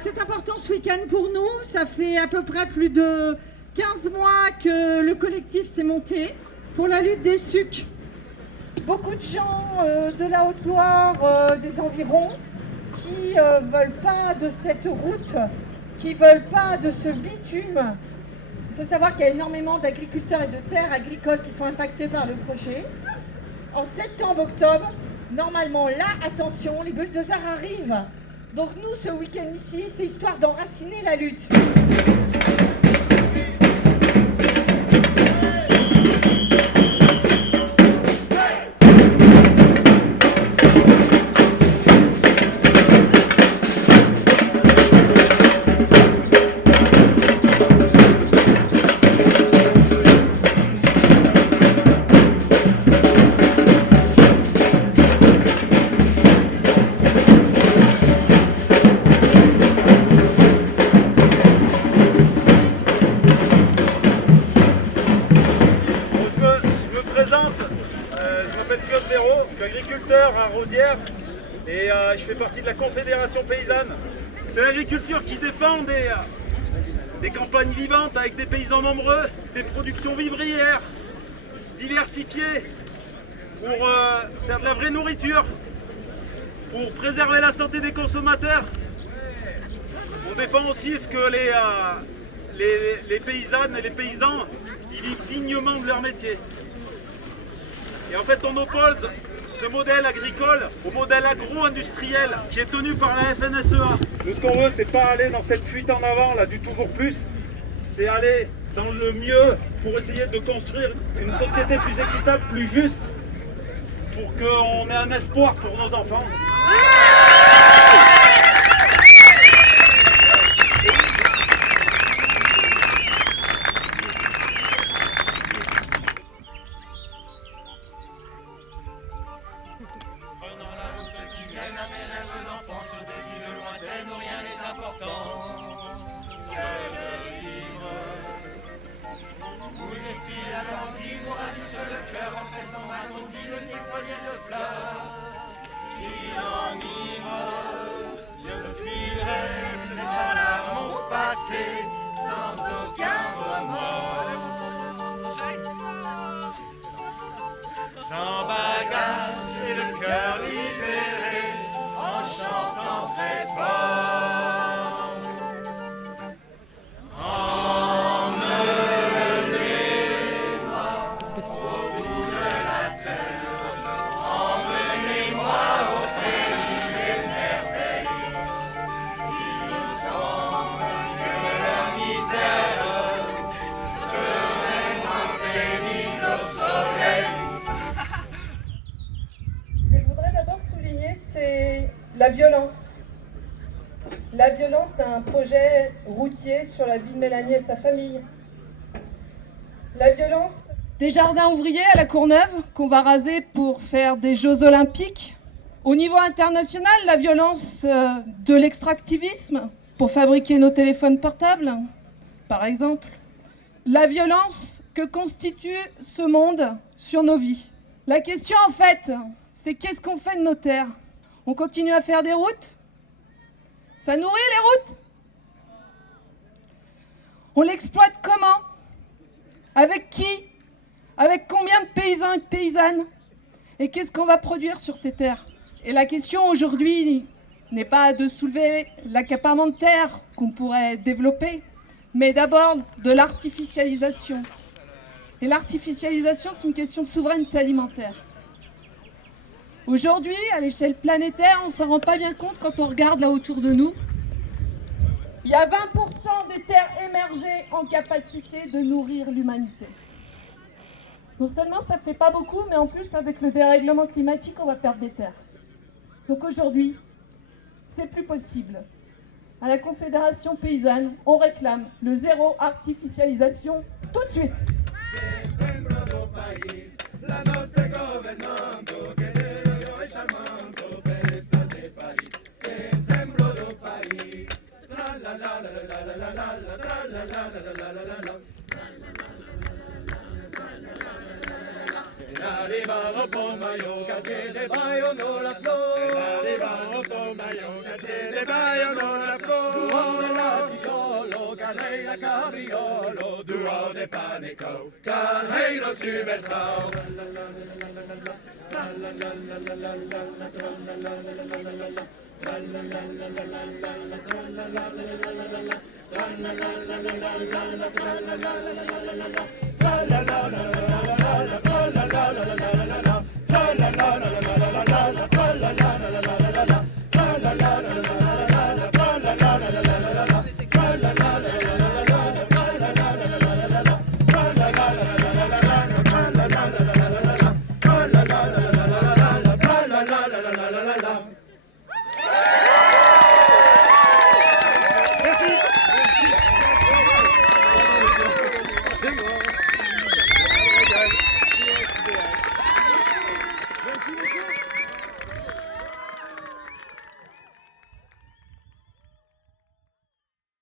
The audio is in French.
C'est important ce week-end pour nous. Ça fait à peu près plus de 15 mois que le collectif s'est monté pour la lutte des SUC. Beaucoup de gens de la Haute-Loire, des environs, qui veulent pas de cette route, qui veulent pas de ce bitume. Il faut savoir qu'il y a énormément d'agriculteurs et de terres agricoles qui sont impactés par le projet. En septembre-octobre, normalement, là, attention, les bulldozers arrivent. Donc nous, ce week-end ici, c'est histoire d'enraciner la lutte. Je suis agriculteur à Rosières et je fais partie de la Confédération paysanne. C'est l'agriculture qui défend des campagnes vivantes avec des paysans nombreux, des productions vivrières diversifiées pour faire de la vraie nourriture, pour préserver la santé des consommateurs. On défend aussi ce que les paysannes et les paysans ils vivent dignement de leur métier. Et en fait, on oppose ce modèle agricole au modèle agro-industriel qui est tenu par la FNSEA. Nous, ce qu'on veut, c'est pas aller dans cette fuite en avant là du toujours plus, c'est aller dans le mieux pour essayer de construire une société plus équitable, plus juste, pour qu'on ait un espoir pour nos enfants. Prenons la route qui mène à mes rêves d'enfant sur des îles lointaines où rien n'est important que de vivre. Où les filles à Jean-Guy vous ravissent le cœur en faisant un conflit de ces colliers de fleurs qui enivrent. Je me fuirai laissant la honte passer sans aucun remords. Sans bagage et le cœur libéré, en chantant très fort. Emmenez-moi au bout de la terre, emmenez-moi au pays des merveilles. Il me semble que la misère serait moins pénible au soleil. Ce que je voudrais d'abord souligner, c'est la violence. La violence d'un projet routier sur la vie de Mélanie et sa famille. La violence des jardins ouvriers à la Courneuve qu'on va raser pour faire des Jeux Olympiques. Au niveau international, la violence de l'extractivisme pour fabriquer nos téléphones portables, par exemple. La violence que constitue ce monde sur nos vies. La question, en fait, c'est qu'est-ce qu'on fait de nos terres? On continue à faire des routes? Ça nourrit les routes? On l'exploite comment? Avec qui? Avec combien de paysans et de paysannes? Et qu'est-ce qu'on va produire sur ces terres? Et la question aujourd'hui n'est pas de soulever l'accaparement de terres qu'on pourrait développer, mais d'abord de l'artificialisation. Et l'artificialisation, c'est une question de souveraineté alimentaire. Aujourd'hui, à l'échelle planétaire, on ne s'en rend pas bien compte quand on regarde là autour de nous. Il y a 20% des terres émergées en capacité de nourrir l'humanité. Non seulement ça ne fait pas beaucoup, mais en plus, avec le dérèglement climatique, on va perdre des terres. Donc aujourd'hui, c'est plus possible. À la Confédération paysanne, on réclame le zéro artificialisation tout de suite. Arrivano Pomaio, che te baiono la flor. Arrivano Pomaio, che te baiono la flor. Duone l'atiolo, canei la cabriolo, duone panico, canei lo suversao. La